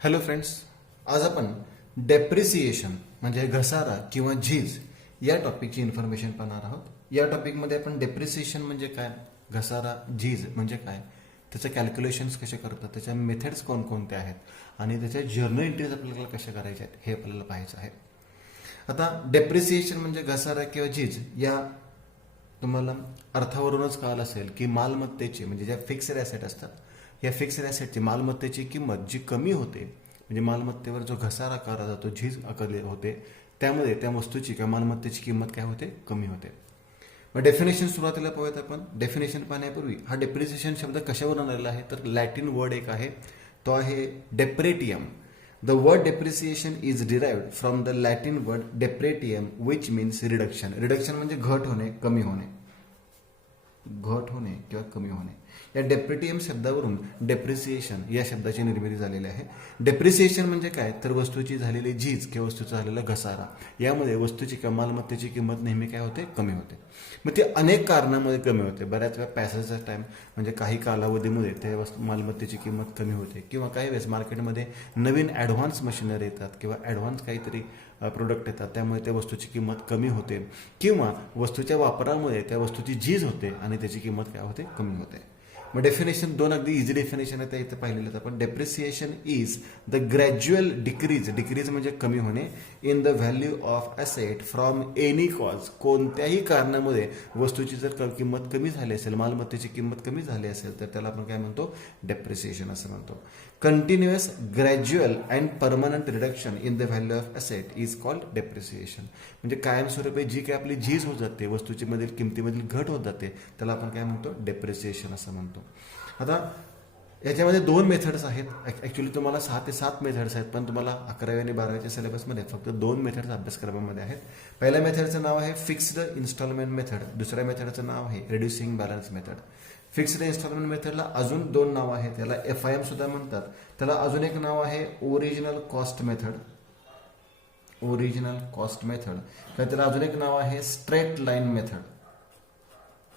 Hello friends, आज आपण depreciation म्हणजे घसारा किंवा झीज या टॉपिकची इन्फॉर्मेशन पाहणार आहोत. या टॉपिकमध्ये आपण डेप्रिसिएशन म्हणजे काय, घसारा झीज म्हणजे काय, त्याचे कॅल्क्युलेशन्स कसे करतात, त्याच्या मेथड्स कोणकोणते आहेत आणि त्याच्या जर्नल एंट्रीज आपल्याला कशा करायच्या आहेत हे आपल्याला पाहायचं आहे. आता डेप्रिसिएशन म्हणजे घसारा किंवा झीज या तुम्हाला अर्थावरूनच कळालं असेल की मालमत्तेचे म्हणजे ज्या फिक्स्ड ॲसेट असतात या फिक्स्ड ॲसेटची मालमत्तेची किंमत जी कमी होते म्हणजे मालमत्तेवर जो घसारा आकारला जातो, झीज आकारले होते, त्यामध्ये त्या वस्तूची किंवा मालमत्तेची किंमत काय होते, कमी होते. मग डेफिनेशन सुरुवातीला पाहूयात आपण. डेफिनेशन पाहण्यापूर्वी हा डेप्रिसिएशन शब्द कशावरून आलेला आहे तर लॅटिन वर्ड एक आहे, तो आहे डेप्रेटियम. The word depreciation is derived from the Latin word depretium which means reduction. Reduction म्हणजे घट होणे, कमी होणे, घट होणे किंवा कमी होणे. या डेप्रिटियम शब्दावरून डेप्रिसिएशन या शब्दाची निर्मिती झालेली आहे. डेप्रिसिएशन म्हणजे काय तर वस्तूची झालेली झीज किंवा वस्तूचा झालेला घसारा, यामध्ये वस्तूची किंवा मालमत्तेची किंमत नेहमी काय होते, कमी होते. मग ते अनेक कारणामध्ये कमी होते. बऱ्याच वेळा पॅसेजचा टाइम म्हणजे काही कालावधीमध्ये त्या मालमत्तेची किंमत कमी होते, किंवा काही वेळेस मार्केटमध्ये नवीन ॲडव्हान्स मशिनरी येतात किंवा ॲडव्हान्स काहीतरी प्रोडक्ट येतात, त्यामुळे त्या वस्तूची किंमत कमी होते, किंवा वस्तूच्या वापरामुळे त्या वस्तूची झीज होते आणि त्याची किंमत काय होते, कमी होते. मग डेफिनेशन दोन अगदी इझी डेफिनेशन आहे त्या इथे पाहिलेलं आपण. Depreciation is the gradual decrease, decrease म्हणजे कमी होणे, in the value of asset from any cause, कोणत्याही कारणामुळे वस्तूची जर किंमत कमी झाली असेल, मालमत्तेची किंमत कमी झाली असेल तर त्याला आपण काय म्हणतो, डेप्रिसिएशन असं म्हणतो. Continuous gradual and permanent reduction in the value of asset is called depreciation. म्हणजे कायमस्वरूपी जी काही आपली झीज होत जाते, वस्तूची मधील किमतीमधील घट होत जाते, त्याला आपण काय म्हणतो, डेप्रिसिएशन असं म्हणतो. आता याच्यामध्ये दोन मेथड्स आहेत. ॲक्च्युली तुम्हाला 6 ते 7 मेथड्स आहेत, पण तुम्हाला 11वी आणि 12वीच्या सिलेबसमध्ये फक्त 2 मेथड्स अभ्यासक्रमामध्ये आहेत. पहिल्या मेथडचं नाव आहे फिक्स्ड इन्स्टॉलमेंट मेथड, दुसऱ्या मेथडचं नाव आहे reducing balance method. Fixed instalment मेथडला अजून 2 नाव आहेत, त्याला FIM सुद्धा म्हणतात. त्याला अजून एक नाव आहे original cost method, original cost method. त्याला अजून एक नाव आहे straight line method,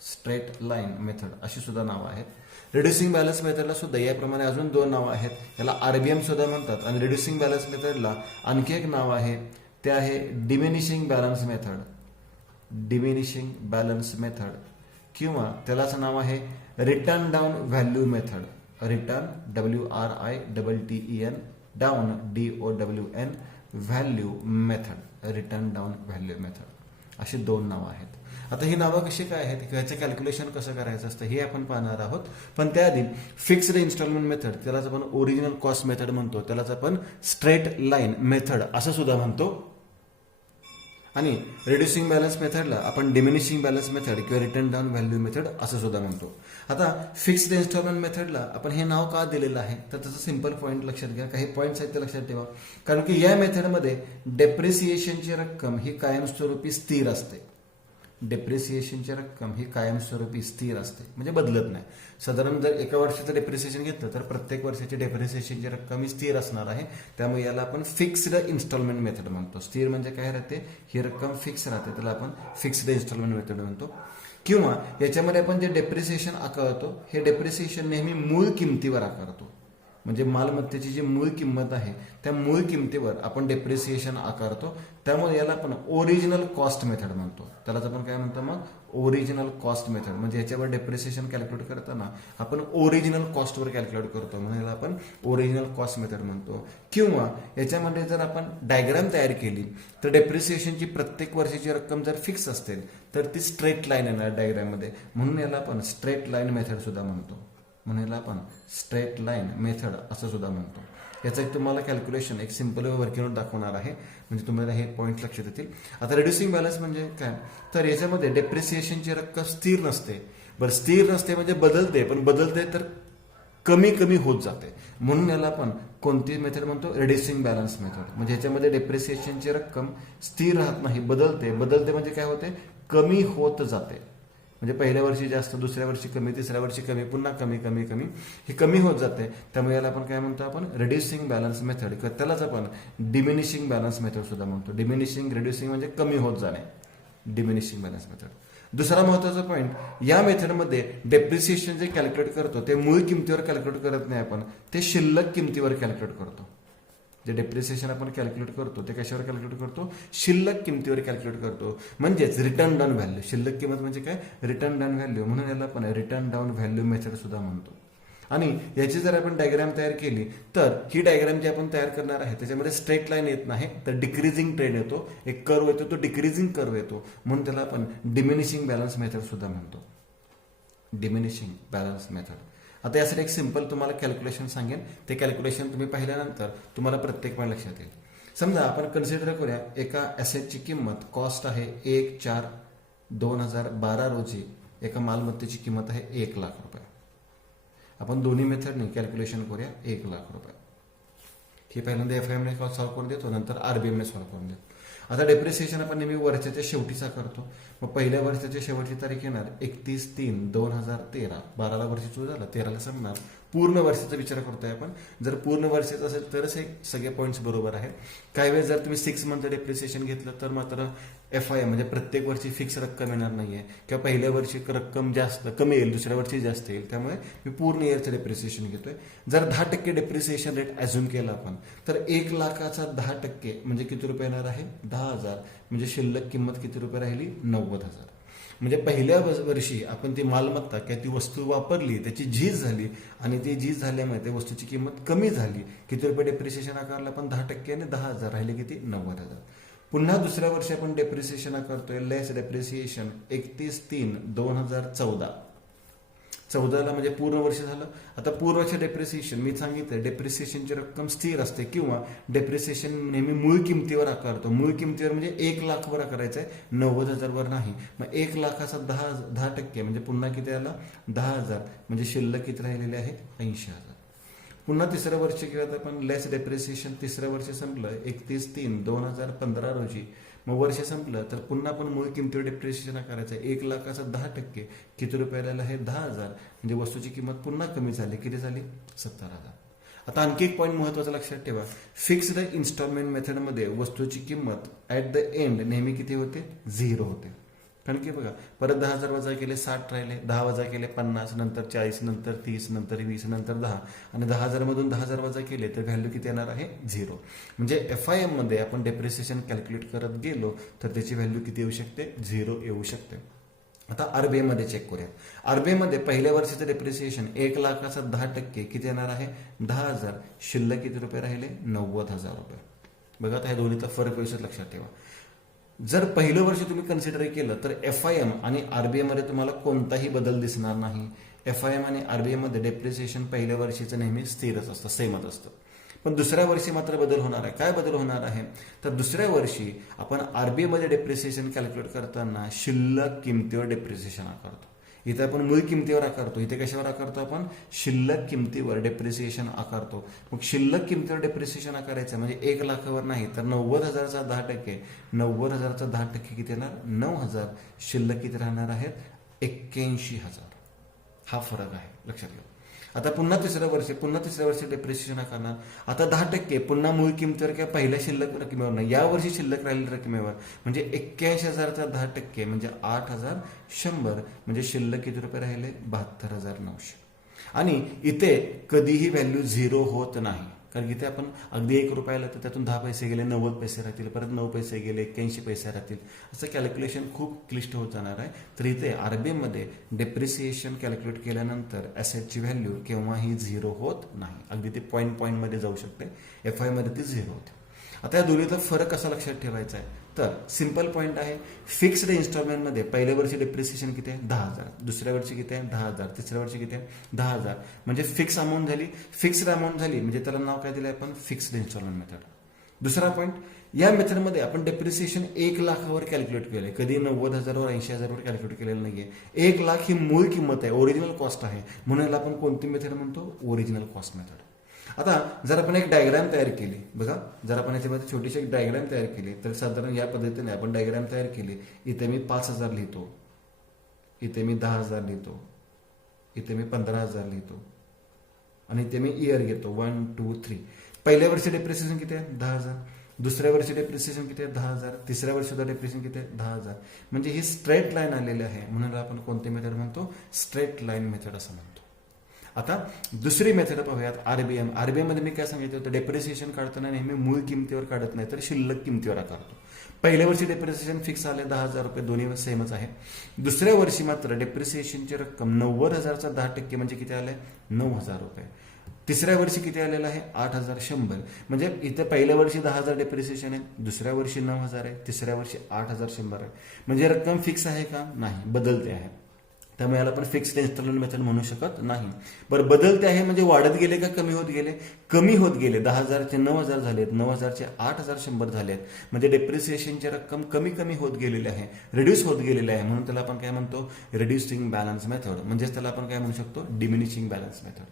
straight line method अशी सुद्धा नावं आहेत. रिड्युसिंग बॅलन्स मेथडला सुद्धा याप्रमाणे अजून 2 नावं आहेत, त्याला RBM सुद्धा म्हणतात. आणि रिड्युसिंग बॅलन्स मेथडला आणखी एक नाव आहे, ते आहे diminishing balance method, diminishing balance method, किंवा त्यालाच नाव आहे return down value method, return WRITTEN down DOWN value method, return down value method अशी 2 नावं आहेत. आता ही नावं कशी काय आहेत, ह्याचं कॅल्क्युलेशन कसं करायचं असतं हे आपण पाहणार आहोत. पण त्याआधी फिक्स्ड इन्स्टॉलमेंट मेथड, त्यालाच आपण ओरिजिनल कॉस्ट मेथड म्हणतो, त्यालाच आपण स्ट्रेट लाईन मेथड असं सुद्धा म्हणतो. आणि रिड्युसिंग बॅलन्स मेथडला आपण डिमिनिशिंग बॅलन्स मेथड किंवा रिटर्न डाऊन व्हॅल्यू मेथड असं सुद्धा म्हणतो. आता फिक्स्ड इन्स्टॉलमेंट मेथडला आपण हे नाव का दिलेलं आहे तर त्याचं सिंपल पॉईंट लक्षात घ्या, काही पॉईंट्स आहेत ते लक्षात ठेवा. कारण की या मेथडमध्ये डेप्रिसिएशनची रक्कम ही कायमस्वरूपी स्थिर असते. डेप्रिसिएशनची रक्कम ही कायमस्वरूपी स्थिर असते म्हणजे बदलत नाही. साधारण जर एका वर्षाचं डेप्रिसिएशन घेतलं तर प्रत्येक वर्षाची डेप्रिसिएशनची रक्कम ही स्थिर असणार आहे, त्यामुळे याला आपण फिक्स्ड इन्स्टॉलमेंट मेथड म्हणतो. स्थिर म्हणजे काय राहते, ही रक्कम फिक्स राहते, त्याला आपण फिक्स्ड इन्स्टॉलमेंट मेथड म्हणतो. किंवा याच्यामध्ये आपण जे डेप्रिसिएशन आकारतो हे डेप्रिसिएशन नेहमी मूळ किमतीवर आकारतो, म्हणजे मालमत्तेची जी मूळ किंमत आहे त्या मूळ किमतीवर आपण डेप्रिसिएशन आकारतो, त्यामुळे याला आपण ओरिजिनल कॉस्ट मेथड म्हणतो. त्यालाच आपण काय म्हणतो मग, ओरिजिनल कॉस्ट मेथड. म्हणजे याच्यावर डेप्रिसिएशन कॅल्क्युलेट करताना आपण ओरिजिनल कॉस्टवर कॅल्क्युलेट करतो म्हणून याला आपण ओरिजिनल कॉस्ट मेथड म्हणतो. किंवा याच्यामध्ये जर आपण डायग्राम तयार केली तर डेप्रिसिएशनची प्रत्येक वर्षाची रक्कम जर फिक्स असेल तर ती स्ट्रेट लाईन येणार डायग्राममध्ये, म्हणून याला आपण स्ट्रेट लाईन मेथड सुद्धा म्हणतो, म्हणून याला आपण स्ट्रेट लाईन मेथड असं सुद्धा म्हणतो. याचं एक तुम्हाला कॅल्क्युलेशन एक सिंपल वर्किंग दाखवणार आहे, म्हणजे तुम्हाला हे पॉईंट लक्षात येतील. आता रिड्युसिंग बॅलन्स म्हणजे काय तर याच्यामध्ये डेप्रिसिएशनची रक्कम स्थिर नसते. बरं, स्थिर नसते म्हणजे बदलते, पण बदलते तर कमी कमी होत जाते, म्हणून याला आपण कोणती मेथड म्हणतो, रिड्युसिंग बॅलन्स मेथड. म्हणजे याच्यामध्ये डेप्रिसिएशनची रक्कम स्थिर राहत नाही, बदलते. बदलते म्हणजे काय होते, कमी होत जाते. म्हणजे पहिल्या वर्षी जास्त, दुसऱ्या वर्षी कमी, तिसऱ्या वर्षी कमी, पुन्हा कमी कमी कमी ही कमी होत जाते. त्यामुळे याला आपण काय म्हणतो, आपण रिड्युसिंग बॅलन्स मेथड किंवा त्यालाच आपण डिमिनिशिंग बॅलन्स मेथड सुद्धा म्हणतो. डिमिनिशिंग रिड्युसिंग म्हणजे कमी होत जाणे, डिमिनिशिंग बॅलन्स मेथड. दुसरा महत्वाचा पॉईंट, या मेथडमध्ये डेप्रिसिएशन जे कॅल्क्युलेट करतो ते मूळ किमतीवर कॅल्क्युलेट करत नाही आपण, ते शिल्लक किमतीवर कॅल्क्युलेट करतो. जे डेप्रिसिएशन आपण कॅल्क्युलेट करतो ते कशावर कॅल्क्युलेट करतो, शिल्लक किमतीवर कॅल्क्युलेट करतो, म्हणजेच रिटर्न डाऊन व्हॅल्यू. शिल्लक किंमत म्हणजे काय, रिटर्न डाऊन व्हॅल्यू, म्हणून याला आपण रिटर्न डाऊन व्हॅल्यू मेथड सुद्धा म्हणतो. आणि याची जर आपण डायग्राम तयार केली तर ही डायग्राम जी आपण तयार करणार आहे त्याच्यामध्ये स्ट्रेट लाईन येत नाही, तर डिक्रीजिंग ट्रेंड येतो, एक कर्व येतो, तो डिक्रीजिंग कर्व येतो, म्हणून त्याला आपण डिमिनिशिंग बॅलन्स मेथड सुद्धा म्हणतो. Diminishing balance method. आता यासाठी एक सिंपल तुम्हाला कॅल्क्युलेशन सांगेन, ते कॅल्क्युलेशन तुम्ही पाहिल्यानंतर तुम्हाला प्रत्येक पॉईंट लक्षात येईल. समजा आपण कन्सिडर करूया एका ॲसेटची किंमत कॉस्ट आहे 1/4/2012 रोजी एका मालमत्तेची किंमत आहे 1,00,000 रुपये. आपण दोन्ही मेथडने कॅल्क्युलेशन करूया 1,00,000 रुपये. हे पहिल्यांदा FIM ने सॉल्व्ह करून देतो, नंतर RBM ने सॉल्व्ह करून देतो. आता डेप्रिसिएशन आपण नेहमी वर्षाच्या शेवटीचा करतो. मग पहिल्या वर्षाच्या शेवटची तारीख येणार 31/3/2013. 12ला वर्ष सुरू झालं, 13ला संपणार. पूर्ण वर्षाचा विचार करतोय आपण. जर पूर्ण वर्षाचं असेल तरच हे सगळे पॉईंट्स बरोबर आहेत. काही वेळेस जर तुम्ही 6 मंथ डेप्रिसिएशन घेतलं तर मात्र FIM म्हणजे प्रत्येक वर्षी फिक्स रक्कम येणार नाहीये, किंवा पहिल्या वर्षी रक्कम जास्त कमी येईल, दुसऱ्या वर्षी जास्त येईल. त्यामुळे मी पूर्ण इयरचं डेप्रिसिएशन घेतोय. जर 10% डेप्रिसिएशन रेट ॲझ्युम केला आपण तर 1,00,000चा 10% म्हणजे किती रुपये येणार आहे, 10,000. म्हणजे शिल्लक किंमत किती रुपये राहिली, 90,000. म्हणजे पहिल्या वर्षी आपण ती मालमत्ता किंवा ती वस्तू वापरली, त्याची झीज झाली, आणि ती झीज झाल्यामुळे त्या वस्तूची किंमत कमी झाली. किती रुपये डेप्रिसिएशन आकारलं आपण, 10% आणि 10,000 राहिले किती, 90,000. पुन्हा दुसऱ्या वर्षी आपण डेप्रिसिएशन आकारतोय लेस डेप्रिसिएशन 31/3/2014. 14ला म्हणजे पूर्ण वर्ष झालं. आता पूर्ण वर्ष डेप्रिसिएशन मी सांगितलं, डेप्रिसिएशनची रक्कम स्थिर असते किंवा डेप्रिसिएशन नेहमी मूळ किमतीवर आकारतो. मूळ किमतीवर म्हणजे 1,00,000 वर आकारायचं आहे, 90,000 वर नाही. मग 1,00,000चा 10% म्हणजे पुन्हा किती आला, 10,000. म्हणजे शिल्लक किती राहिलेले आहे, 80,000. पुन्हा तिसरं वर्ष किंवा आपण लेस डेप्रिसिएशन तिसरं वर्ष संपलं 31/3/2015 रोजी. मग वर्ष संपलं तर पुन्हा आपण मूळ किमतीवर डेप्रिसिएशन करायचं आहे. 1,00,000चा 10% किती रुपये आलेला आहे, 10,000. म्हणजे वस्तूची किंमत पुन्हा कमी झाली, किती झाली, 70,000. आता आणखी एक पॉईंट महत्वाचा लक्षात ठेवा, फिक्स्ड इन्स्टॉलमेंट मेथडमध्ये वस्तूची किंमत ॲट द एंड नेहमी किती होते, 0 होते. कारण की बघा, परत 10,000 वजा केले 60 राहिले, 10 वजा केले 50, नंतर 40, नंतर 30, नंतर 20, नंतर 10, आणि 10,000 मधून 10,000 वजा केले तर व्हॅल्यू किती येणार आहे, 0. म्हणजे FIM मध्ये आपण डेप्रिसिएशन कॅल्क्युलेट करत गेलो तर त्याची व्हॅल्यू किती येऊ शकते, 0 येऊ शकते. आता RBI मध्ये चेक करूया. RBI मध्ये पहिल्या वर्षाचं डेप्रिसिएशन 1,00,000चा 10% किती येणार आहे, 10,000. शिल्लक किती रुपये राहिले, 90,000 रुपये. बघा, आता ह्या दोन्हीचा फरक व्यवस्थित लक्षात ठेवा. जर पहिलं वर्ष तुम्ही कन्सिडर केलं तर FIM आणि RBI मध्ये तुम्हाला कोणताही बदल दिसणार नाही. FIM आणि RBI मध्ये डेप्रिसिएशन पहिल्या वर्षीचं नेहमी स्थिरच असतं, सेमच असतं. पण दुसऱ्या वर्षी मात्र बदल होणार आहे. काय बदल होणार आहे तर दुसऱ्या वर्षी आपण RBI मध्ये डेप्रिसिएशन कॅल्क्युलेट करताना शिल्लक किमतीवर डेप्रिसिएशन आकारतो. इथे आपण मूळ किमतीवर आकारतो, इथे कशावर आकारतो आपण, शिल्लक किमतीवर डेप्रिसिएशन आकारतो. मग शिल्लक किमतीवर डेप्रिसिएशन आकारायचं म्हणजे 1,00,000वर नाही तर 90,000चा 10%. 90,000चा 10% किती येणार, 9,000. शिल्लक किती राहणार आहेत, 81,000. हा फरक आहे, लक्षात घ्या. आता पुन्हा तिसऱ्या वर्षी डेप्रिसिएशन आकारणार. आता 10% पुन्हा मूळ किमतीवर किंवा पहिल्या शिल्लक रकमेवर नाही, या वर्षी शिल्लक राहिलेल्या रकमेवर. म्हणजे 81,000चा 10% म्हणजे 8,100. म्हणजे शिल्लक किती रुपये राहिले, 72,900. आणि इथे कधीही व्हॅल्यू 0 होत नाही, कारण इथे आपण अगदी 1 रुपयाला तर त्यातून 10 पैसे गेले, 90 पैसे राहतील, परत 9 पैसे गेले, 81 पैसे राहतील. असं कॅल्क्युलेशन खूप क्लिष्ट होत जाणार आहे. तर इथे RBI मध्ये डेप्रिसिएशन कॅल्क्युलेट केल्यानंतर ॲसेटची व्हॅल्यू केव्हाही 0 होत नाही, अगदी ते पॉईंटमध्ये जाऊ शकते. FI मध्ये ती 0 होते. आता या दोन्हीचा फरक कसा लक्षात ठेवायचा आहे तर सिंपल पॉईंट आहे, फिक्स्ड इन्स्टॉलमेंटमध्ये पहिल्या वर्षी डेप्रिसिएशन किती आहे, 10,000. दुसऱ्या वर्षी किती आहे, 10,000. तिसऱ्या वर्षी किती आहे, 10,000. म्हणजे फिक्स अमाऊंट झाली. फिक्स्ड अमाऊंट झाली म्हणजे त्याला नाव काय दिलं आपण, फिक्स्ड इन्स्टॉलमेंट मेथड. दुसरा पॉईंट, या मेथडमध्ये आपण डेप्रिसिएशन 1,00,000वर कॅल्क्युलेट केलंय, कधी 90,000वर 80,000वर कॅल्क्युलेट केलेलं नाहीये. 1,00,000 ही मूळ किंमत आहे, ओरिजिनल कॉस्ट आहे, म्हणून याला आपण कोणती मेथड म्हणतो, ओरिजिनल कॉस्ट मेथड. आता जर आपण एक डायग्राम तयार केली, बघा, जर आपण याच्यामध्ये छोटीशी एक डायग्राम तयार केली तर साधारण या पद्धतीने आपण डायग्राम तयार केली. इथे मी 5,000 लिहितो, इथे मी 10,000 लिहितो, इथे मी 15,000 लिहितो, आणि इथे मी इयर घेतो 1 2 3. पहिल्या वर्षी डेप्रिसिएशन किती आहे, 10,000. दुसऱ्या वर्षी डेप्रिसिएशन किती आहे, 10,000. तिसऱ्या वर्षी सुद्धा डेप्रिसिएशन किती आहे, 10,000. म्हणजे ही स्ट्रेट लाईन आलेली आहे, म्हणून आपण कोणती मेथड म्हणतो, स्ट्रेट लाईन मेथड असं म्हणतो. आता दुसरी मेथड पाहूयात आरबीएम. आरबीएम मध्ये मी काय सांगितलं होतं, डेप्रिसिएशन काढताना नेहमी मूळ किमतीवर काढत नाही तर शिल्लक किमतीवर काढतो. पहिल्या वर्षी डेप्रिसिएशन फिक्स आले 10,000 रुपये, दोन्ही सेमच आहे. दुसऱ्या वर्षी मात्र डेप्रिसिएशनची रक्कम 90,000चा 10% म्हणजे किती आलंय, 9,000 रुपये. तिसऱ्या वर्षी किती आलेलं आहे, 8,100. म्हणजे इथं पहिल्या वर्षी 10,000 डेप्रिसिएशन आहे, दुसऱ्या वर्षी 9,000 आहे, तिसऱ्या वर्षी 8,100 आहे. म्हणजे रक्कम फिक्स आहे का, नाही, बदलते आहे. त्यामुळे याला आपण फिक्स्ड इन्स्टॉलमेंट मेथड म्हणू शकत नाही. बरं, बदलते आहे म्हणजे वाढत गेले का कमी होत गेले, कमी होत गेले. 10,000चे 9,000 झालेत, 9,000चे 8,100 झालेत. म्हणजे डेप्रिसिएशनची रक्कम कमी कमी होत गेलेली आहे, रिड्यूस होत गेलेली आहे. म्हणून त्याला आपण काय म्हणतो, रिड्युसिंग बॅलन्स मेथड. म्हणजेच त्याला आपण काय म्हणू शकतो, डिमिनिशिंग बॅलन्स मेथड.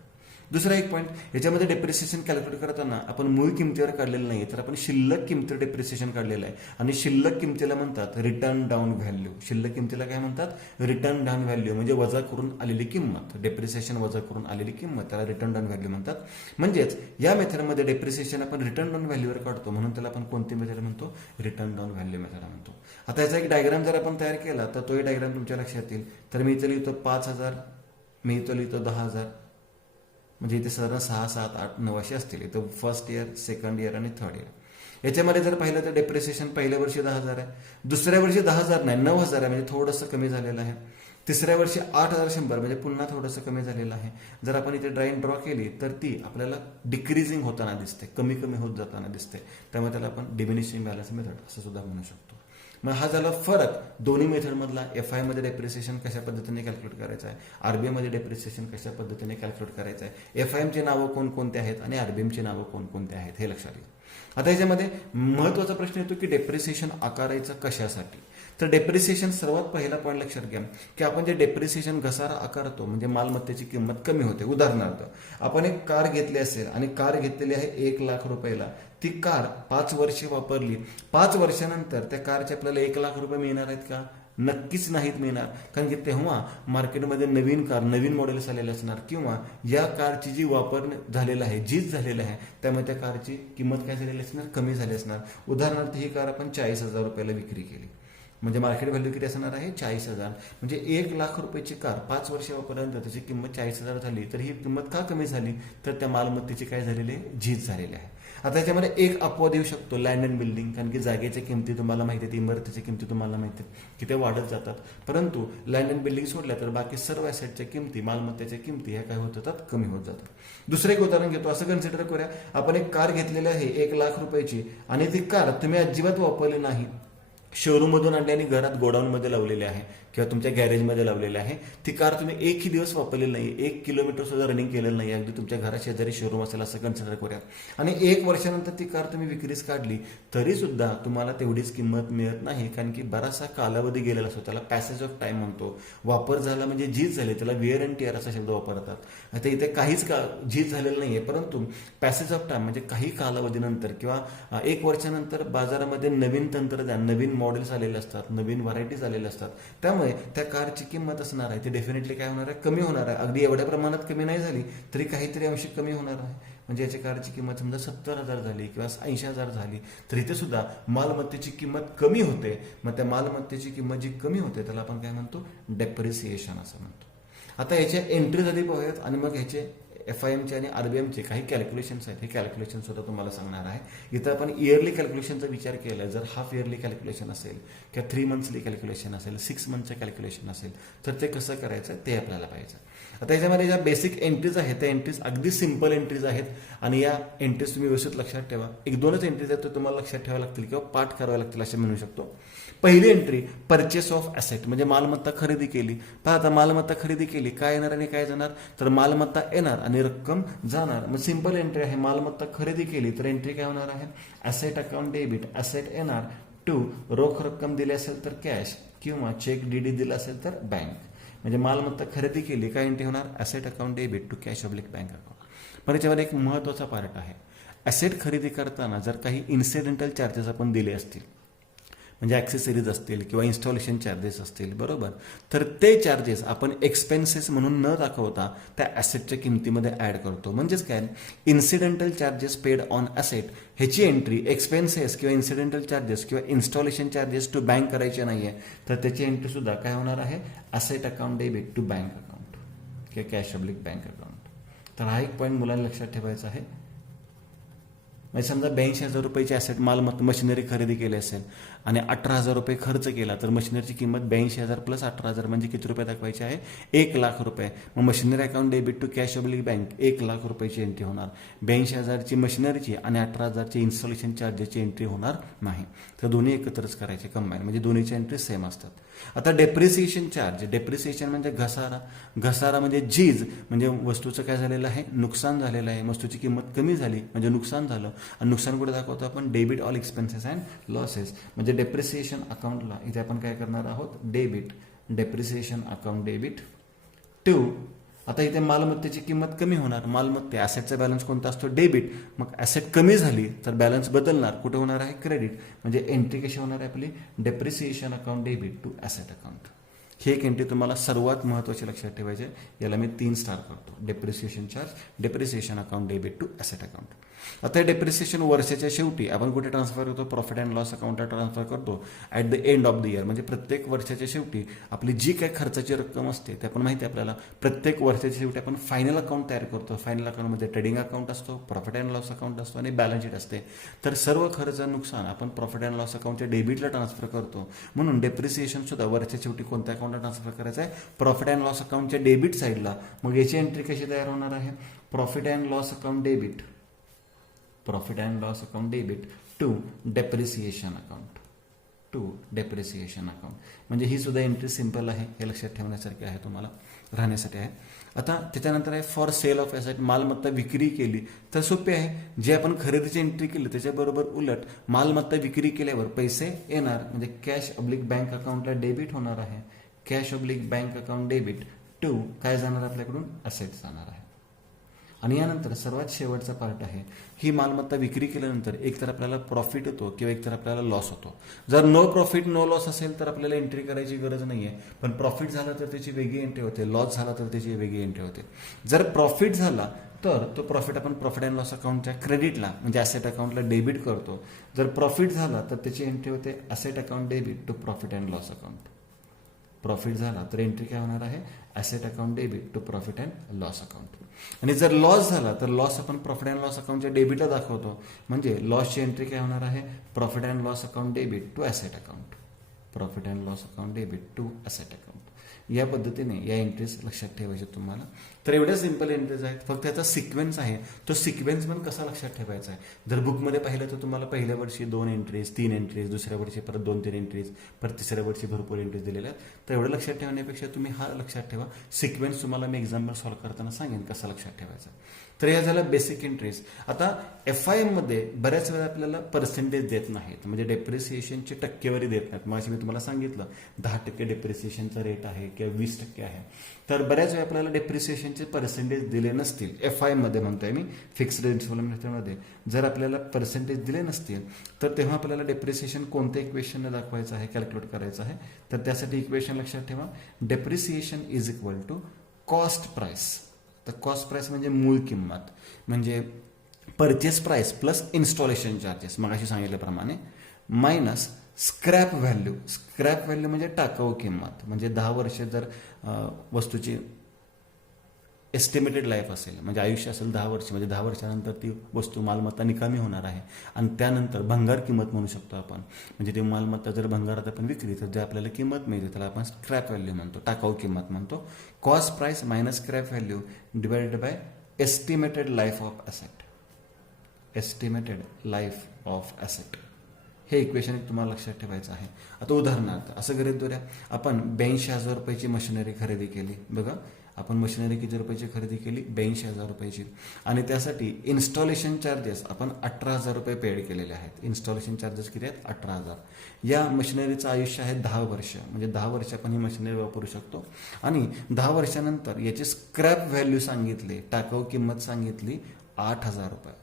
दुसरा एक पॉईंट, याच्यामध्ये डेप्रिसिएशन कॅल्क्युलेट करताना आपण मूळ किमतीवर काढलेलं नाही तर आपण शिल्लक किमतीवर डेप्रिसिएशन काढलेलं आहे. आणि शिल्लक किमतीला म्हणतात रिटर्न डाऊन व्हॅल्यू. शिल्लक किमतीला काय म्हणतात, रिटर्न डाऊन व्हॅल्यू. म्हणजे वजा करून आलेली किंमत, डेप्रिसिएशन वजा करून आलेली किंमत, त्याला रिटर्न डाऊन व्हॅल्यू म्हणतात. म्हणजेच या मेथडमध्ये डेप्रिसिएशन आपण रिटर्न डाऊन व्हॅल्यूवर काढतो, म्हणून त्याला आपण कोणती मेथड म्हणतो, रिटर्न डाऊन व्हॅल्यू मेथड म्हणतो. आता याचा एक डायग्राम जर आपण तयार केला तर तोही डायग्राम तुमच्या लक्षात येईल. तर मी इथं लिहितो 5,000, मी इथं लिहितो 10,000. म्हणजे इथे साधारण 6, 7, 8, 9 असे असतील. इथं फर्स्ट इयर, सेकंड इयर आणि थर्ड इयर. याच्यामध्ये जर पाहिलं तर डेप्रिसिएशन पहिल्या वर्षी 10,000 आहे, दुसऱ्या वर्षी 10,000 नाही 9,000 आहे, म्हणजे थोडंसं कमी झालेलं आहे. तिसऱ्या वर्षी 8,100 म्हणजे पुन्हा थोडंसं कमी झालेलं आहे. जर आपण इथे ड्राईन ड्रॉ केली तर ती आपल्याला डिक्रीजिंग होताना दिसते, कमी कमी होत जाताना दिसते. त्यामुळे त्याला आपण डिमिनिशिंग बॅलन्स मेथड असं सुद्धा म्हणू शकतो. मग हा झाला फरक दोन्ही मेथडमधला. एफआय मध्ये डेप्रिसिएशन कशा पद्धतीने कॅल्क्युलेट करायचं आहे, आरबीएम मध्ये डेप्रिसिएशन कशा पद्धतीने कॅल्क्युलेट करायचं आहे, एफआयएमची नावं कोणकोणते आहेत आणि आरबीएमची नावं कोणकोणते आहेत हे लक्षात येईल. आता याच्यामध्ये महत्वाचा प्रश्न येतो की डेप्रिसिएशन आकारायचं कशासाठी. तर डेप्रिसिएशन सर्वात पहिला पॉईंट लक्षात घ्या की आपण जे डेप्रिसिएशन घसारा आकारतो म्हणजे मालमत्तेची किंमत कमी होते. उदाहरणार्थ आपण एक कार घेतली असेल आणि कार घेतलेली आहे 1,00,000 रुपयाला. ती कार 5 वर्षे वापरली, 5 वर्षानंतर त्या कारचे आपल्याला 1,00,000 रुपये मिळणार आहेत का, नक्कीच नाहीत मिळणार. कारण की तेव्हा मार्केटमध्ये नवीन कार, नवीन मॉडेल्स आलेले असणार किंवा या कारची जी वापर झालेला आहे, जीज झालेला आहे, त्यामुळे त्या कारची किंमत काय झालेली असणार, कमी झाली असणार. उदाहरणार्थ ही कार आपण 40,000 रुपयाला विक्री केली, म्हणजे मार्केट व्हॅल्यू किती असणार आहे, 40,000. म्हणजे 1,00,000 रुपयाची कार 5 वर्ष वापरल्यानंतर त्याची किंमत 40,000 झाली. तर ही किंमत का कमी झाली, तर त्या मालमत्तेची काय झालेली आहे, झीज झालेली आहे. आता याच्यामध्ये एक अपवाद येऊ शकतो, लँड अँड बिल्डिंग. कारण की जागेच्या किमती तुम्हाला माहिती आहेत, इमारतीच्या किमती तुम्हाला माहिती आहेत की ते वाढत जातात. परंतु लँड अँड बिल्डिंग सोडल्या तर बाकी सर्व ॲसेटच्या किमती, मालमत्तेच्या किमती ह्या काय होत जातात, कमी होत जातात. दुसरं एक उदाहरण घेतो, असं कन्सिडर करूया आपण एक कार घेतलेली आहे 1,00,000 रुपयाची आणि ती कार तुम्ही अजिबात वापरली नाही, शोरूम मधून आणली आणि घरात गोडाऊन मध्ये लावलेली आहे किंवा तुमच्या गॅरेजमध्ये लावलेली आहे. ती कार तुम्ही एकही दिवस वापरलेली नाही, 1 किलोमीटर सुद्धा रनिंग केलेलं नाही, अगदी तुमच्या घरात शेजारी शोरूम असेल असं कन्सिडर करूया. आणि 1 वर्षानंतर ती कार तुम्ही विक्रीस काढली तरी सुद्धा तुम्हाला तेवढीच किंमत मिळत नाही. कारण की बराचसा कालावधी गेलेला असतो, त्याला पॅसेज ऑफ टाइम म्हणतो. वापर झाला म्हणजे झीज झाली, त्याला वेअर अँड टिअर असा शब्द वापरतात. आता इथे काहीच झीज झालेलं नाहीये, परंतु पॅसेज ऑफ टाइम म्हणजे काही कालावधीनंतर किंवा 1 वर्षानंतर बाजारामध्ये नवीन तंत्रज्ञान, नवीन मॉडेल्स आलेले असतात, नवीन व्हरायटीज आलेले असतात. त्यामुळे त्या कारची किंमत असणार आहे ती डेफिनेटली काय होणार आहे, कमी होणार आहे. अगदी एवढ्या प्रमाणात कमी नाही झाली तरी काहीतरी अंशिक कमी होणार आहे. म्हणजे याच्या कारची किंमत समजा 70,000 झाली किंवा 80,000 झाली तर इथे सुद्धा मालमत्तेची किंमत कमी होते. मग त्या मालमत्तेची किंमत जी कमी होते त्याला आपण काय म्हणतो, डेप्रिसिएशन असं म्हणतो. आता याच्या एंट्रीज आधी पाहूयात आणि मग ह्याचे एफआयएमचे आणि आरबीएमचे काही कॅल्क्युलेशन्स आहेत, हे कॅल्क्युलेशन सुद्धा तुम्हाला सांगणार आहे. इथं आपण इयरली कॅल्क्युलेशनचा विचार केला, जर हाफ इयरली कॅल्क्युलेशन असेल किंवा 3 मंथली कॅल्क्युलेशन असेल, 6 मंथचं कॅल्क्युलेशन असेल तर ते कसं करायचं ते आपल्याला पाहिजे. आता याच्यामध्ये ज्या बेसिक एंट्रीज आहेत त्या एंट्रीज अगदी सिंपल एंट्रीज आहेत आणि या एंट्रीज तुम्ही व्यवस्थित लक्षात ठेवा. 1-2च एंट्रीज आहेत तर तुम्हाला लक्षात ठेवाव्या लागतील किंवा पाठ कराव्या लागतील असे म्हणू शकतो. पहिली एंट्री परचेस ऑफ ॲसेट, म्हणजे मालमत्ता खरेदी केली. पहा आता मालमत्ता खरेदी केली, काय येणार आणि काय जाणार, तर मालमत्ता येणार आणि रक्कम जाणार. मग सिंपल एंट्री आहे, मालमत्ता खरेदी केली तर एंट्री काय होणार आहे, ॲसेट अकाउंट डेबिट, ॲसेट येणार टू, रोख रक्कम दिली असेल तर कॅश किंवा चेक डीडी दिला असेल तर बँक. म्हणजे मालमत्ता खरेदी केली काय एंट्री होणार, asset account debit to cash oblique bank account. पण याच्यावर एक महत्त्वाचा पार्ट आहे, ॲसेट खरेदी करताना जर काही इन्सिडेंटल चार्जेस आपण दिले असतील, म्हणजे ॲक्सेसरीज असतील किंवा इन्स्टॉलेशन चार्जेस असतील, बरोबर, तर ते चार्जेस आपण एक्सपेन्सेस म्हणून न दाखवता त्या ॲसेटच्या किमतीमध्ये ॲड करतो. म्हणजेच काय, incidental charges paid on asset ह्याची एंट्री एक्सपेन्सेस किंवा इन्सिडेंटल चार्जेस किंवा इन्स्टॉलेशन चार्जेस टू बँक करायचे नाही आहे, तर त्याची एंट्री सुद्धा काय होणार आहे, asset account debit to bank account किंवा कॅश ऑब्लिक बँक अकाउंट. तर हा एक पॉईंट मुलांना लक्षात ठेवायचा आहे. म्हणजे समजा 82,000 रुपयाची ॲसेट मालमत्ता मशिनरी खरेदी केली असेल आणि 18,000 रुपये खर्च केला, तर मशिनरीची किंमत 82,000 प्लस 18,000 म्हणजे किती रुपये दाखवायचे आहे? 1,00,000 रुपये. मग machinery account debit to cash oblique bank 1,00,000 रुपयाची एंट्री होणार. 82,000ची मशिनरीची आणि 18,000ची इन्स्टॉलेशन चार्जेसची एंट्री होणार नाही. तर दोन्ही एकत्रच करायचे, कंबाईन, म्हणजे दोन्हीच्या एंट्री सेम असतात. आता डेप्रिसिएशन चार्ज, डेप्रिसिएशन म्हणजे घसारा. घसारा म्हणजे झीज, म्हणजे वस्तूचं काय झालेलं आहे? नुकसान झालेलं आहे. वस्तूची किंमत कमी झाली म्हणजे नुकसान झालं. आणि नुकसान कुठे दाखवतो आपण? Debit all expenses and losses. म्हणजे डेप्रिसिएशन अकाउंटला इथे आपण काय करणार आहोत? Debit, depreciation account debit to. आता इथे मालमत्तेची किंमत कमी होणार. मालमत्ते ॲसेटचा बॅलन्स कोणता असतो? डेबिट. मग ॲसेट कमी झाली तर बॅलन्स बदलणार. कुठे होणार आहे? क्रेडिट. म्हणजे एंट्री कशी होणार आहे आपली? Depreciation account debit to asset account. ही एक एंट्री तुम्हाला सर्वात महत्त्वाची लक्षात ठेवायची आहे. याला मी 3 स्टार करतो. Depreciation charge, depreciation account debit to asset account. आता डेप्रिसिएशन वर्षाच्या शेवटी आपण कुठे ट्रान्सफर करतो? प्रॉफिट अँड लॉस अकाउंटला ट्रान्सफर करतो at the end of the year. म्हणजे प्रत्येक वर्षाच्या शेवटी आपली जी काही खर्चाची रक्कम असते ते आपण माहिती आहे आपल्याला. प्रत्येक वर्षाच्या शेवटी आपण फायनल अकाउंट तयार करतो. फायनल अकाउंटमध्ये ट्रेडिंग अकाउंट असतो, प्रॉफिट अँड लॉस अकाउंट असतो आणि बॅलन्स शीट असते. तर सर्व खर्च नुकसान आपण प्रॉफिट अँड लॉस अकाउंटच्या डेबिटला ट्रान्सफर करतो. म्हणून डेप्रिसिएशन सुद्धा वर्षाच्या शेवटी कोणत्या अकाउंटला ट्रान्सफर करायचं आहे? प्रॉफिट अँड लॉस अकाउंटच्या डेबिट साईडला. मग याची एंट्री कशी तयार होणार आहे? Profit and loss account debit, profit and loss account debit to depreciation account, to depreciation account. म्हणजे ही सुद्धा एंट्री सिंपल आहे, हे लक्षात ठेवण्यासारखी आहे, तुम्हाला राहण्यासाठी आहे. आता त्याच्यानंतर आहे फॉर सेल ऑफ ॲसेट. मालमत्ता विक्री केली तर सोपे आहे. जे आपण खरेदीची एंट्री केली त्याच्याबरोबर उलट मालमत्ता विक्री केल्यावर पैसे येणार. म्हणजे कॅश ऑब्लिक बँक अकाउंटला डेबिट होणार आहे. Cash oblique bank account debit to काय जाणार आपल्याकडून? ॲसेट जाणार आहे. आणि यानंतर सर्वात शेवटचा पार्ट आहे. ही मालमत्ता विक्री केल्यानंतर एकतर आपल्याला प्रॉफिट होतो किंवा एकतर आपल्याला लॉस होतो. जर नो प्रॉफिट नो लॉस असेल तर आपल्याला एंट्री करायची गरज नाही आहे. पण प्रॉफिट झाला तर त्याची वेगळी एंट्री होते, लॉस झाला तर त्याची वेगळी एंट्री होते. जर प्रॉफिट झाला तर तो प्रॉफिट आपण प्रॉफिट अँड लॉस अकाउंटच्या क्रेडिटला म्हणजे ॲसेट अकाउंटला डेबिट करतो. जर प्रॉफिट झाला तर त्याची एंट्री होते asset account debit to profit and loss account. Profit झाला तर एंट्री काय होणार आहे? Asset account debit to profit and loss account. आणि जर लॉस झाला तर लॉस आपण प्रॉफिट अँड लॉस अकाउंटच्या डेबिटला दाखवतो. म्हणजे लॉसची एंट्री काय होणार आहे? Profit and loss account debit to asset account, profit and loss account debit to asset account. या पद्धतीने या एंट्रीज लक्षात ठेवायचे तुम्हाला. तर एवढ्या सिंपल एंट्रीज आहेत. फक्त याचा सिक्वेन्स आहे, तो सिक्वेन्स पण कसा लक्षात ठेवायचा आहे. जर बुकमध्ये पाहिलं तर तुम्हाला पहिल्या वर्षी 2 एंट्रीज 3 एंट्रीज, दुसऱ्या वर्षी परत 2-3 एंट्रीज, परत तिसऱ्या वर्षी भरपूर एंट्रीज दिलेल्या आहेत. तर एवढं लक्षात ठेवण्यापेक्षा तुम्ही हा लक्षात ठेवा. सिक्वेन्स तुम्हाला मी एक्झाम्पल सॉल्व्ह करताना सांगेन कसा लक्षात ठेवायचा. तर या झालं बेसिक एंट्रीज. आता FIM मध्ये बऱ्याच वेळा आपल्याला पर्सेंटेज देत नाहीत, म्हणजे डेप्रिसिएशनची टक्केवारी देत नाहीत. मग मी तुम्हाला सांगितलं 10% डेप्रिसिएशनचा रेट आहे किंवा 20% आहे. तर बऱ्याच वेळा आपल्याला डेप्रिसिएशनचे पर्सेंटेज दिले नसतील. FIM मध्ये म्हणतोय मी, फिक्स्ड इन्स्टॉलमेंट मेथडमध्ये जर आपल्याला पर्सेंटेज दिले नसतील तर तेव्हा आपल्याला डेप्रिसिएशन कोणत्या इक्वेशनने दाखवायचं आहे, कॅल्क्युलेट करायचं आहे. तर त्यासाठी इक्वेशन लक्षात ठेवा. Depreciation is equal to cost price. तर कॉस्ट प्राइस म्हणजे मूळ किंमत, म्हणजे purchase price plus installation charges मग अशी सांगितल्याप्रमाणे minus scrap value. Scrap value म्हणजे टाकाऊ किंमत. म्हणजे 10 वर्ष जर वस्तूची एस्टिमेटेड लाईफ असेल, म्हणजे आयुष्य असेल 10 वर्ष, म्हणजे 10 वर्षानंतर ती वस्तू मालमत्ता निकामी होणार आहे. आणि त्यानंतर भंगार किंमत म्हणू शकतो आपण. म्हणजे ती मालमत्ता जर भंगारात आपण विकली तर जे आपल्याला किंमत मिळते त्याला आपण स्क्रॅप व्हॅल्यू म्हणतो, टाकाऊ किंमत म्हणतो. Cost price minus scrap value divided by estimated life of asset, estimated life of asset. हे इक्वेशन तुम्हाला लक्षात ठेवायचं आहे. आता उदाहरणार्थ असं गृहीत धरूया, आपण 82,000 रुपयाची मशिनरी खरेदी केली. बघा, आपण मशिनरी किती रुपयाची खरेदी केली? 82,000 रुपयाची. आणि त्यासाठी इन्स्टॉलेशन चार्जेस आपण 18,000 रुपये पेड केलेले आहेत. इन्स्टॉलेशन चार्जेस किती आहेत? 18,000. या मशिनरीचं आयुष्य आहे 10 वर्ष, म्हणजे 10 वर्ष आपण ही मशिनरी वापरू शकतो. आणि 10 वर्षानंतर याची स्क्रॅप व्हॅल्यू सांगितली, टाकाऊ किंमत सांगितली 8,000 रुपये.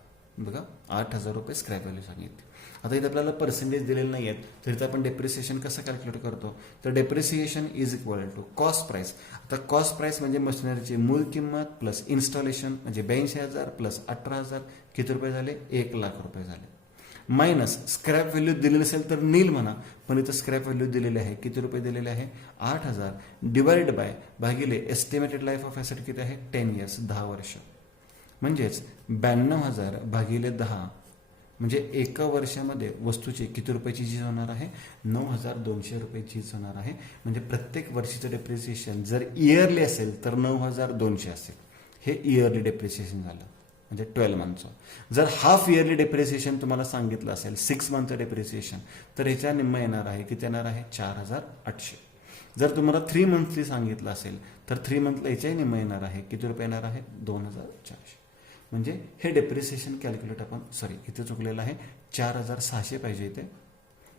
बघा, 8,000 रुपये स्क्रॅप व्हॅल्यू सांगितली. आता इथे आपल्याला पर्सेंटेज दिलेले नाही आहेत, तर इथं आपण डेप्रिसिएशन कसं कॅल्क्युलेट करतो? तर depreciation is equal to cost price. आता कॉस्ट प्राइस म्हणजे मशिनरीची मूळ किंमत प्लस इन्स्टॉलेशन, म्हणजे 82,000 प्लस 18,000 किती रुपये झाले? 1,00,000 रुपये झाले. मायनस स्क्रॅप व्हॅल्यू दिलेली असेल तर नील म्हणा, पण इथं स्क्रॅप व्हॅल्यू दिलेली आहे. किती रुपये दिलेले आहे? 8,000 डिवाइड बाय भागिले एस्टिमेटेड लाईफ ऑफ ॲसेट किती आहे? 10 इयर्स, 10 वर्ष. म्हणजेच 92,000 भागिले 10 म्हणजे एका वर्षामध्ये वस्तूची किती रुपयाची झीज होणार आहे? 9,200 रुपये झीज होणार आहे. म्हणजे प्रत्येक वर्षीचं डेप्रिसिएशन जर इयरली असेल तर 9,200 असेल. हे इयरली डेप्रिसिएशन झालं, म्हणजे 12 मंथचं. जर हाफ इयरली डेप्रिसिएशन तुम्हाला सांगितलं असेल, 6 मंथचं डेप्रिसिएशन, तर ह्याच्या निम्म येणार आहे, किती येणार आहे? 4,800. जर तुम्हाला 3 मंथली सांगितलं असेल तर 3 मंथला याच्याही निम्म येणार आहे, किती रुपये येणार आहे? 2,400. म्हणजे हे डेप्रिसिएशन कॅल्क्युलेट आपण, सॉरी इथे चुकलेलं आहे, 4,600 पाहिजे इथे,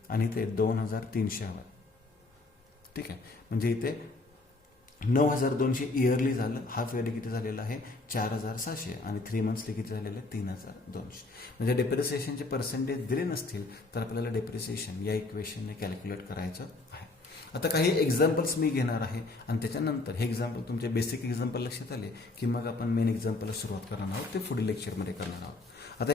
आणि इथे 2,300 हवं. ठीक आहे, म्हणजे इथे 9,200 इयरली झालं, हाफ इयरली किती झालेलं आहे? 4,600, आणि 3 मंथ्सली किती झालेलं आहे? 3,200. म्हणजे डेप्रिसिएशनचे पर्सेंटेज दिले नसतील तर आपल्याला डेप्रिसिएशन या इक्वेशनने कॅल्क्युलेट करायचं आहे. आता काही एक्झाम्पल्स मी घेणार आहे आणि त्याच्यानंतर हे एक्झाम्पल तुमचे बेसिक एक्झाम्पल लक्षात आले की मग आपण मेन एक्झाम्पलला सुरुवात करणार आहोत, ते पुढील लेक्चरमध्ये करणार आहोत.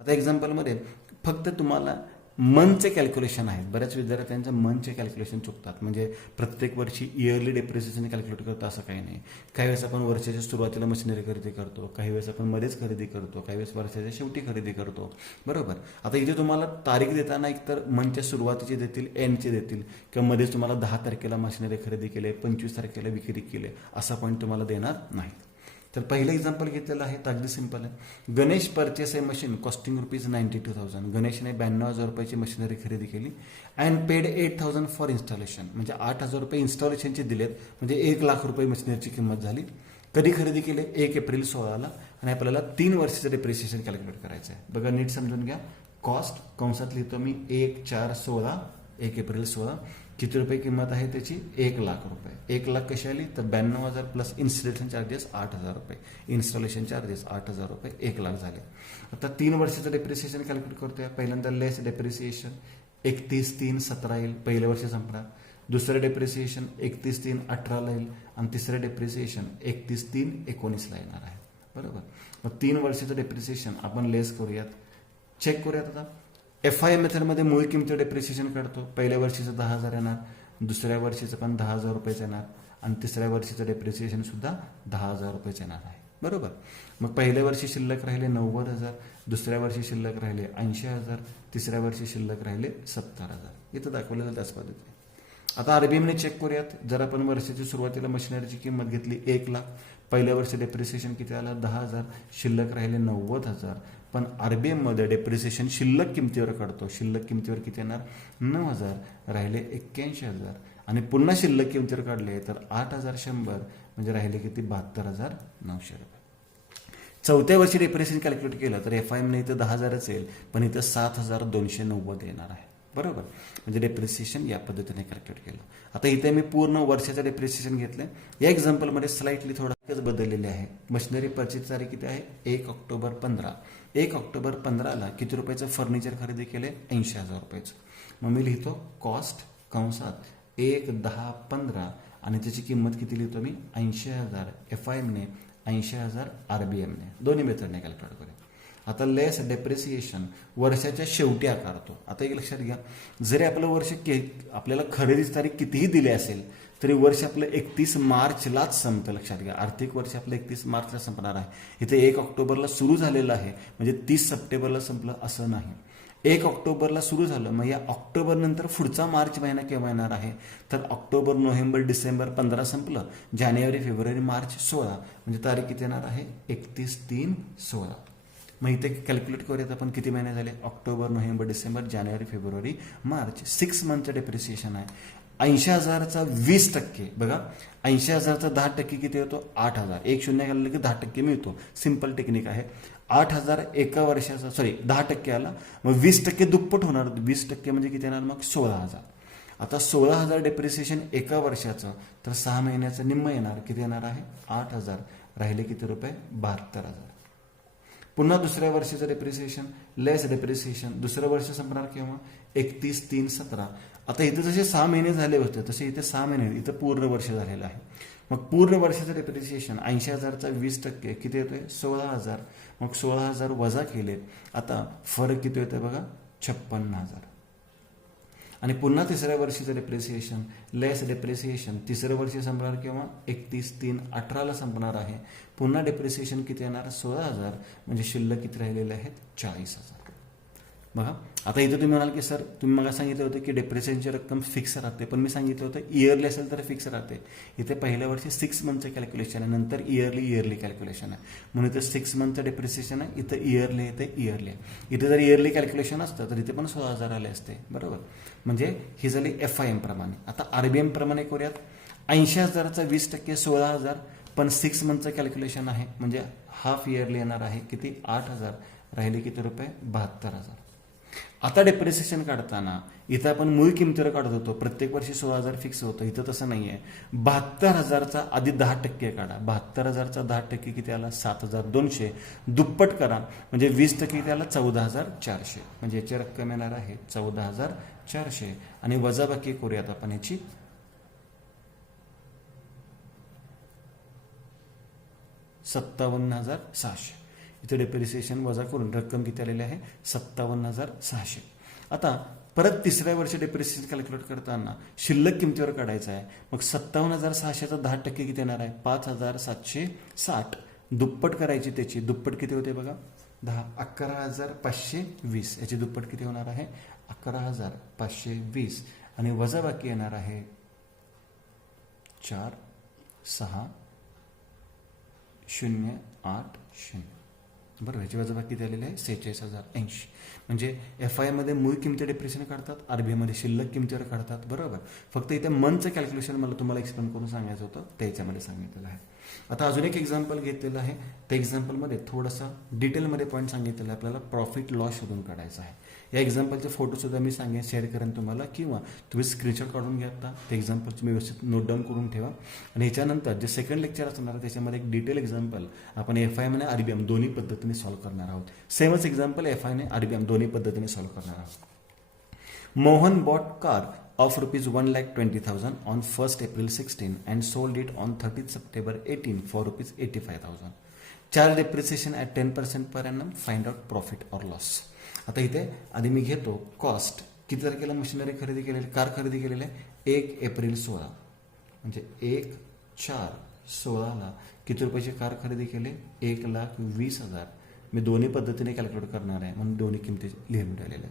आता एक्झाम्पलमध्ये फक्त तुम्हाला मंथचे कॅल्क्युलेशन आहेत. बऱ्याच विद्यार्थ्यांचं मंथचे कॅल्क्युलेशन चुकतात, म्हणजे प्रत्येक वर्षी इयरली डेप्रिसिएशन कॅल्क्युलेट करतो असं काही नाही. काही वेळेस आपण वर्षाच्या सुरुवातीला मशिनरी खरेदी करतो, काही वेळेस आपण मध्येच खरेदी करतो, काही वेळेस वर्षाच्या शेवटी खरेदी करतो, बरोबर. आता इथे तुम्हाला तारीख देताना एकतर मंथच्या सुरुवातीची देतील, एंडचे देतील, किंवा मध्येच तुम्हाला 10 तारखेला मशिनरी खरेदी केले, 25 तारखेला विक्री केले, असा पॉईंट तुम्हाला देणार नाही. तर पहिलं एक्झाम्पल घेतलेलं आहे, तर अगदी सिंपल आहे. गणेश परचेस ए मशीन कॉस्टिंग ₹92,000. गणेशने 92,000 रुपयाची मशिनरी खरेदी केली. अँड पेड 8,000 फॉर इन्स्टॉलेशन, म्हणजे 8,000 रुपये इन्स्टॉलेशनचे दिलेत, म्हणजे 1,00,000 रुपये मशिनरीची किंमत झाली. कधी खरेदी केले? 1 एप्रिल 16ला. आणि आपल्याला 3 वर्षाचं डेप्रिसिएशन कॅल्क्युलेट करायचं आहे. बघा नीट समजून घ्या. कॉस्ट कंसात लिहितो मी 1/4/16, 1 एप्रिल 16. किती रुपये किंमत आहे त्याची? 1,00,000 रुपये. 1,00,000 कशी आली? तर 92,000 प्लस इन्स्टॉलेशन चार्जेस 8,000 रुपये, इन्स्टॉलेशन चार्जेस 8,000 रुपये, 1,00,000 झाले. आता 3 वर्षाचं डेप्रिसिएशन कॅल्क्युलेट करतोय. पहिल्यांदा लेस डेप्रिसिएशन 31/3/17 येईल, पहिलं वर्ष संपणार. दुसरं डेप्रिसिएशन 31/3/18 येईल, आणि तिसरं डेप्रिसिएशन 31/3/19 येणार आहे, बरोबर. मग 3 वर्षाचं डेप्रिसिएशन आपण लेस करूयात, चेक करूयात. आता FI मेथडमध्ये मूळ किमतीवर डेप्रिसिएशन काढतो. पहिल्या वर्षीचं 10,000 येणार, दुसऱ्या वर्षीचं पण 10,000 रुपयेच येणार, आणि तिसऱ्या वर्षीचं डेप्रिसिएशन सुद्धा 10,000 रुपयेच येणार आहे, बरोबर. मग पहिल्या वर्षी शिल्लक राहिले 90,000, दुसऱ्या वर्षी शिल्लक राहिले 80,000, तिसऱ्या वर्षी शिल्लक राहिले 70,000. इथं दाखवलेलं त्याच पद्धतीने. आता RBMने चेक करूयात. जर आपण वर्षाची सुरुवातीला मशिनरीची किंमत घेतली 1,00,000, पहिल्या वर्षी डेप्रिसिएशन किती आलं? 10,000, शिल्लक राहिले 90,000. पण RBM मध्ये डेप्रिसिएशन शिल्लक किमतीवर काढतो. शिल्लक किमतीवर किती येणार? 9,000, राहिले 81,000, आणि पुन्हा शिल्लक किमतीवर काढले तर 8,100, म्हणजे राहिले किती? 72,900 रुपये. चौथ्या वर्षी डेप्रिसिएशन कॅल्क्युलेट केलं तर FIMने इथं 10,000च येईल, पण इथं 7,290 येणार आहे, बरोबर. म्हणजे डेप्रिसिएशन या पद्धतीने कॅल्क्युलेट केलं. आता इथे मी पूर्ण वर्षाचं डेप्रिसिएशन घेतलंय. या एक्झाम्पलमध्ये स्लाइटली थोडं बदललेले आहे. मशिनरी परचेस तारीख किती आहे? 1 ऑक्टोबर 15. 1 ऑक्टोबर 15ला किती रुपयाचं फर्निचर खरेदी केले? 80,000 रुपयाचं. मग मी लिहितो कॉस्ट कंसात 1/10/15, आणि त्याची किंमत किती लिहितो मी? 80,000 FIMने, 80,000 RBMने. दोन्ही मेथडने कॅल्क्युलेट करूया. आता लेस डेप्रिसिएशन वर्षाच्या शेवटी आकारतो. आता एक लक्षात घ्या, जरी आपलं वर्ष आपल्याला खरेदीची तारीख कितीही दिली असेल तरी वर्ष आपलं 31 मार्चलाच संपतं. लक्षात घ्या, आर्थिक वर्ष आपलं 31 मार्चला संपणार आहे. इथे 1 ऑक्टोबरला सुरू झालेलं आहे, म्हणजे 30 सप्टेंबरला संपलं असं नाही. 1 ऑक्टोबरला सुरू झालं, मग या ऑक्टोबर नंतर पुढचा मार्च महिना केव्हा येणार आहे? तर ऑक्टोबर, नोव्हेंबर, डिसेंबर 15 संपलं, जानेवारी, फेब्रुवारी, मार्च 16, म्हणजे तारीख किती येणार आहे? 31/3/16. मग इथे कॅल्क्युलेट करूयात आपण किती महिने झाले? ऑक्टोबर, नोव्हेंबर, डिसेंबर, जानेवारी, फेब्रुवारी, मार्च. 6 मंथचं डेप्रिसिएशन आहे. 80,000चा 20%, बघा 80,000चा 10% किती होतो? 8,000. 1 शून्य घाललं की 10% मिळतो. सिंपल टेक्निक आहे. 8,000 एका वर्षाचा, सॉरी 10% आला, मग 20% दुप्पट होणार. 20% म्हणजे किती येणार? मग 16,000. आता 16,000 डेप्रिसिएशन एका वर्षाचं, तर 6 महिन्याचं निम्म येणार. किती येणार आहे? 8,000, राहिले किती रुपये? 72,000. पुन्हा दुसऱ्या वर्षाचं डेप्रिसिएशन, लेस डेप्रिसिएशन, दुसरं वर्ष संपणार केव्हा? 31/3/17. आता इथे जसे 6 महिने झाले होते तसे इथे 6 महिने, इथं पूर्ण वर्ष झालेलं आहे. मग पूर्ण वर्षाचं डेप्रिसिएशन 80,000चा 20% किती येतोय? 16,000. मग 16,000 वजा केलेत, आता फरक किती येतोय बघा? 56,000. आणि पुन्हा तिसऱ्या वर्षीचं डेप्रिसिएशन लेस डेप्रिसिएशन तिसरं वर्षी संपणार किंवा 31/3/18ला संपणार आहे. पुन्हा डेप्रिसिएशन किती येणार 16,000 म्हणजे शिल्लक किती राहिलेले आहेत 40,000. बघा आता इथे तुम्ही म्हणाल की सर तुम्ही मला सांगितलं होतं की डेप्रिसिएशनची रक्कम फिक्स राहते, पण मी सांगितलं होतं इयरली असेल तर फिक्स राहते. इथे पहिल्या वर्षी 6 मंथचं कॅल्क्युलेशन आहे, नंतर इयरली कॅल्क्युलेशन आहे. म्हणून इथे 6 मंथचं डेप्रिसिएशन आहे, इथं इयरली आहे. इथे जर इयरली कॅल्क्युलेशन असतं तर इथे पण 16,000 आले असते. बरोबर, म्हणजे ही झाली FIM प्रमाणे. आता RBM प्रमाणे करूयात. 80,000चा 20% 16,000, पण 6 मंथचं कॅल्क्युलेशन आहे म्हणजे हाफ इयरली येणार आहे किती 8,000, राहिले किती रुपये 72,000. आता डेप्रिसिएशन काढताना इथं आपण मूळ किमतीवर काढत होतो, प्रत्येक वर्षी 16,000 फिक्स होतं. इथं तसं नाही आहे. 72,000चा आधी 10% काढा. 72,000चा 10% किती आला 7,200, दुप्पट करा म्हणजे 20% किती आला 14,400, म्हणजे याची रक्कम येणार आहे 14,400. आणि वजाबाकी करूयात आपण याची 57,600. इथे डेप्रिसिएशन वजा करून रक्कम किती आलेली आहे 57,600. आता परत तिसऱ्या वर्षी डेप्रिसिएशन कॅल्क्युलेट करताना शिल्लक किमतीवर काढायचं आहे. मग 57,600चा 10% किती येणार आहे 5,760, दुप्पट करायची त्याची. दुप्पट किती होते बघा 10 11,520, याची दुप्पट किती होणार आहे 11,520. आणि वजाबाकी येणार आहे 4,6,0,8,000. बरोबर, याची वजाबाकी किती आलेली आहे 46,080. म्हणजे FI मध्ये मूळ किमती डेप्रिसिएशन काढतात, RBI मध्ये शिल्लक किमतीवर काढतात. बरोबर, फक्त इथे मंथचं कॅल्क्युलेशन मला तुम्हाला एक्सप्लेन करून सांगायचं होतं, त्याच्यामध्ये सांगितलेलं आहे. आता अजून एक एक्झाम्पल घेतलेलं आहे. त्या एक्झाम्पलमध्ये थोडंसं डिटेलमध्ये पॉईंट सांगितलेलं आहे. आपल्याला प्रॉफिट लॉस शोधून काढायचा आहे. या एक्झाम्पलचे फोटोसुद्धा मी शेअर करेन तुम्हाला, किंवा तुम्ही स्क्रीनशॉट काढून घ्या. ते एक्झाम्पल तुम्ही व्यवस्थित नोट डाऊन करून ठेवा. आणि ह्याच्यानंतर जे सेकंड लेक्चर असणार आहे त्याच्यामध्ये एक डिटेल एक्झाम्पल आपण FI आणि RBM दोन्ही पद्धतीने सॉल्व्ह करणार आहोत. सेमच एक्झाम्पल FI आणि RBM दोन्ही पद्धतीने सॉल्व्ह करणार आहोत. Mohan bought car of rupees 1,20,000 on 1st April 16 and sold it on 30th September 18 for rupees 85,000. Charge depreciation at 10% per annum. Find out profit or loss. आता इथे आधी मी घेतो कॉस्ट. किती तारखेला मशिनरी खरेदी केलेली, कार खरेदी केलेली आहे 1 एप्रिल 16, म्हणजे 1/4/16ला किती रुपयाची कार खरेदी केली 1,20,000. मी दोन्ही पद्धतीने कॅल्क्युलेट करणार आहे म्हणून दोन्ही किमती लिहून ठेवलेल्या आहेत.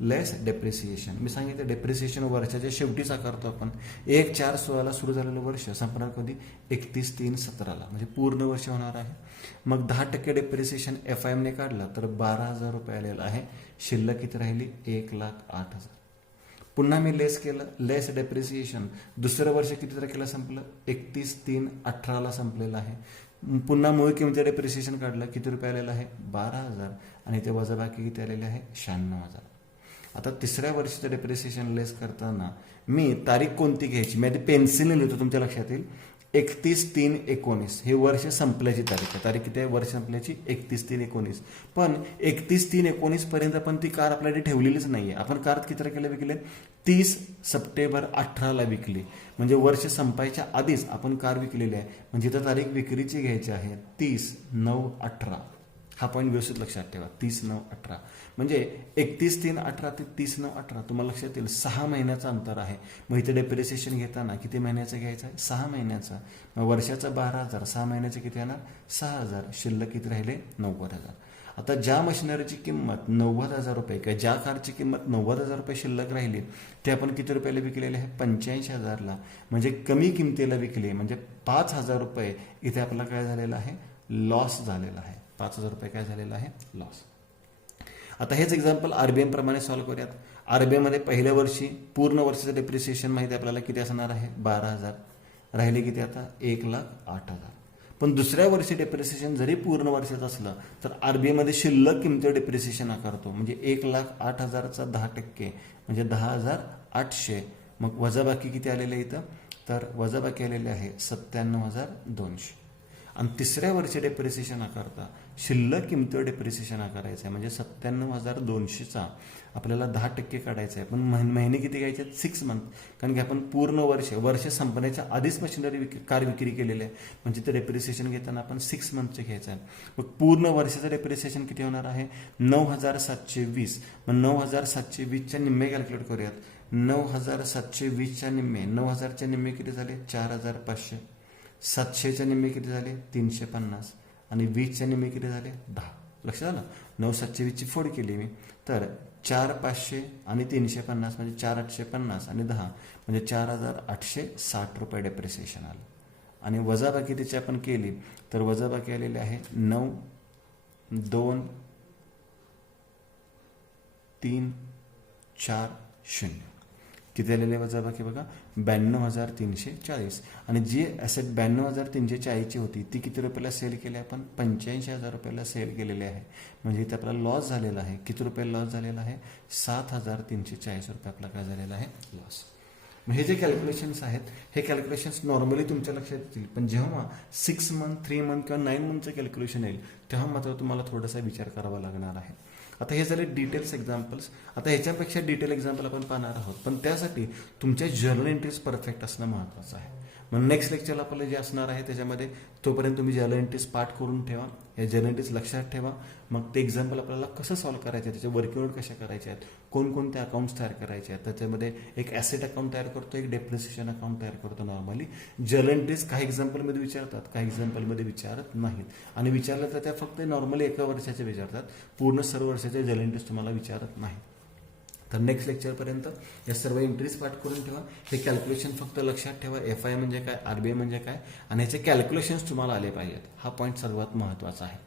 लेस डेप्रिसिएशन, मी सांगितलं डेप्रिसिएशन वर्षाच्या शेवटीच आकारतो आपण. 1/4/16ला सुरू झालेलं वर्ष संपणार कधी 31/3/17ला, म्हणजे पूर्ण वर्ष होणार आहे. मग 10% डेप्रिसिएशन FIM काढलं तर 12,000 रुपये आलेला आहे. शिल्लक किती राहिली 1,08,000. पुन्हा मी लेस केलं, लेस डेप्रिसिएशन दुसरं वर्ष किती तारखेला संपलं 31/3/18ला संपलेलं आहे. पुन्हा मूळ किमतीचं डेप्रिसिएशन काढलं, किती रुपये आलेलं आहे 12,000. आणि ते वजाबाकी किती आलेले आहे 96,000. आता तिसऱ्या वर्षीचं डेप्रिसिएशन लेस करताना मी तारीख कोणती घ्यायची, मी आधी पेन्सिलने लिहितो, तुमच्या लक्षात येईल. 31/3/19 हे वर्ष संपल्याची तारीख आहे. तारीख किती आहे वर्ष संपल्याची 31/3/19. पण 31/3/19 पर्यंत आपण ती कार आपल्याकडे ठेवलेलीच नाहीये. आपण कार किती तारखेला विकले 30 सप्टेंबर 18ला विकली, म्हणजे वर्ष संपायच्या आधीच आपण कार विकलेली आहे. म्हणजे इथं तारीख विक्रीची घ्यायची आहे 30/9/18. हा पॉईंट व्यवस्थित लक्षात ठेवा 30/9/18. म्हणजे 31/3/18 ते 30/9/18 तुम्हाला लक्षात येईल 6 महिन्याचं अंतर आहे. मग इथे डेप्रिसिएशन घेताना किती महिन्याचं घ्यायचं आहे 6 महिन्याचं. मग वर्षाचं 12,000, 6 महिन्याचे किती येणार 6,000. शिल्लक किती राहिले 90,000. आता ज्या मशिनरीची किंमत 90,000 रुपये किंवा ज्या कारची किंमत 90,000 रुपये शिल्लक राहिली ते आपण किती रुपयाला विकलेले आहे 85,000ला. म्हणजे कमी किमतीला विकली, म्हणजे 5,000 रुपये इथे आपला काय झालेला आहे लॉस झालेला आहे. 5,000 रुपये काय झालेला आहे लॉस. आता हेच एक्झाम्पल RBM प्रमाणे सॉल्व्ह करूयात. RBM मध्ये पहिल्या वर्षी पूर्ण वर्षाचं डेप्रिसिएशन माहिती आपल्याला किती असणार आहे 12,000. राहिले किती आता 1,08,000. पण दुसऱ्या वर्षी डेप्रिसिएशन जरी पूर्ण वर्षाचं असलं तर RBI मध्ये शिल्लक किमतीवर डेप्रिसिएशन आकारतो. म्हणजे 1,08,000चा 10% म्हणजे 10,800. मग वजाबाकी किती आलेले इथं तर वजाबाकी आलेले आहे 97,200. आणि तिसऱ्या वर्षी डेप्रिसिएशन आकारता शिल्लक किमतीवर डेप्रिसिएशन आकारायचं आहे. म्हणजे 97,200चा आपल्याला 10% काढायचं आहे. पण महिने किती घ्यायचे 6 मंथ, कारण की आपण पूर्ण वर्ष संपण्याच्या आधीच मशिनरी कार विक्री केलेली आहे. म्हणजे ते डेप्रिसिएशन घेताना आपण 6 मंथचे घ्यायचं आहे. मग पूर्ण वर्षाचं डेप्रिसिएशन किती होणार आहे 9,720. मग 9,720च्या निम्मे कॅल्क्युलेट करूयात. 9,720च्या निम्मे, 9,000च्या निम्मे किती झाले? 4,500. 700च्या निम्मे किती झाले? 350. आणि 20च्या निम्मे किती झाले? 10. लक्षात आलं? 9,720ची फोड केली मी, तर 4,500 आणि 350 म्हणजे 4,850 आणि 10 म्हणजे 4,860 रुपये डेप्रिसिएशन आलं. आणि वजाबाकी त्याची आपण केली तर वजाबाकी आलेली आहे 9,2,3,4,0. किती आलेले वजाबाकी बघा? 92,340. आणि जी ॲसेट 92,340ची होती ती किती रुपयाला सेल केली आपण? 85,000 रुपयाला सेल केलेली आहे. म्हणजे इथे आपला लॉस झालेला आहे. किती रुपये लॉस झालेला आहे? 7,340 रुपये आपला काय झालेला आहे? लॉस. मग हे जे कॅल्क्युलेशन्स आहेत हे कॅल्क्युलेशन्स नॉर्मली तुमच्या लक्षात येतील, पण जेव्हा 6 मंथ, 3 मंथ किंवा 9 मंथचं कॅल्क्युलेशन येईल तेव्हा मात्र तुम्हाला थोडासा विचार करावा लागणार आहे. आता हे झाले डिटेल्स एक्झाम्पल्स. आता ह्याच्यापेक्षा डिटेल एक्झाम्पल आपण पाहणार आहोत, पण त्यासाठी तुमच्या जर्नल एंट्रीज परफेक्ट असणं महत्त्वाचं आहे. मग नेक्स्ट लेक्चरला आपलं जे असणार आहे त्याच्यामध्ये तोपर्यंत तुम्ही जर्नल एंट्रीज पाठ करून ठेवा, या जर्नल एंट्रीज लक्षात ठेवा. मग ते एक्झाम्पल आपल्याला कसं सॉल्व्ह करायचं आहे, त्याचे वर्किंग नोट कशा करायचे आहेत, कोणकोणते अकाउंट्स तयार करायचे आहेत, त्याच्यामध्ये एक ॲसेट अकाउंट तयार करतो, एक डेप्रिसिएशन अकाउंट तयार करतो. नॉर्मली जर्नल एंट्रीज काही एक्झाम्पलमध्ये विचारतात, काही एक्झाम्पलमध्ये विचारत नाहीत. आणि विचारलं तर त्या फक्त नॉर्मली एका वर्षाचे विचारतात, पूर्ण सर्व वर्षाचे जर्नल एंट्रीज तुम्हाला विचारत नाही. तर नेक्स्ट लेक्चरपर्यंत या सर्व एंट्रीज पाठ करून ठेवा. हे कॅल्क्युलेशन फक्त लक्षात ठेवा. FI म्हणजे काय, RBI म्हणजे काय, आणि ह्याचे कॅल्क्युलेशन्स तुम्हाला आले पाहिजेत. हा पॉईंट सर्वात महत्त्वाचा आहे.